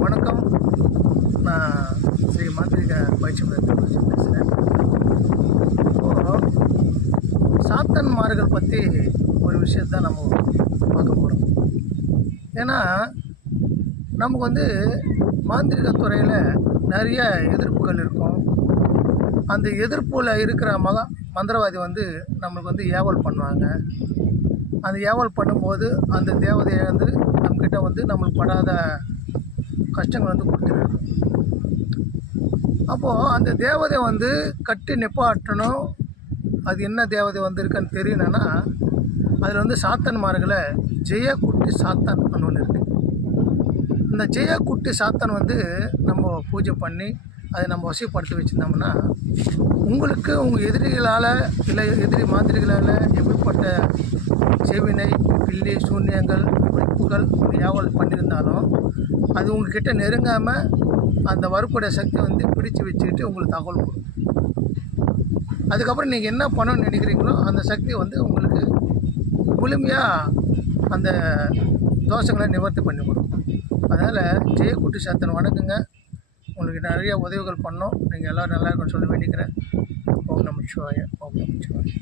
வணக்கம். நான் ஸ்ரீ மாந்திரிக பயிற்சி மையத்தில் பேசுகிறேன். இப்போது சாத்தன்மார்கள் பற்றி ஒரு விஷயத்தை நம்ம பார்க்க போகிறோம். ஏன்னா நமக்கு மாந்திரிக துறையில் நிறைய எதிர்ப்புகள் இருக்கும். அந்த எதிர்ப்பில் இருக்கிற மந்திரவாதி நம்மளுக்கு ஏவல் பண்ணுவாங்க. அந்த ஏவல் பண்ணும்போது அந்த தேவதையை நம்மக்கிட்ட நம்மளுக்கு படாத கஷ்டங்கள் கொடுத்துருக்கு. அப்போது அந்த தேவதை கட்டி நிப்பாட்டணும். அது என்ன தேவதை இருக்குன்னு தெரியணுன்னா அதில் சாத்தன்மார்களை ஜெயக்குட்டி சாத்தான் ஒன்று இருக்குது. இந்த ஜெயக்குட்டி சாத்தான் நம்ம பூஜை பண்ணி அதை நம்ம வசிப்படுத்தி வச்சுருந்தோம்னா உங்களுக்கு உங்கள் எதிரிகளால் இல்லை எதிரி மாந்திரிகளால் எப்படிப்பட்ட செவினை பில்லி சூன்யங்கள் குறிப்புகள் யாவல் பண்ணியிருந்தாலும் அது உங்கள்கிட்ட நெருங்காமல் அந்த வறுப்புடைய சக்தி பிடிச்சு வச்சுக்கிட்டு உங்களுக்கு தகவல் கொடுக்கும். அதுக்கப்புறம் நீங்கள் என்ன பண்ணணும்னு நினைக்கிறீங்களோ அந்த சக்தி உங்களுக்கு முழுமையாக அந்த தோஷங்களை நிவர்த்தி பண்ணி கொடுக்கும். அதனால் ஜெயக்குட்டி சாத்தன் வணக்கங்க. உங்களுக்கு நிறைய உதவிகள் பண்ணோம். நீங்கள் எல்லோரும் நல்லா இருக்குன்னு சொல்லி வேண்டிக்கிறேன். ஓம் நமச்சிவாய. ஓம் நமச்சிவாய.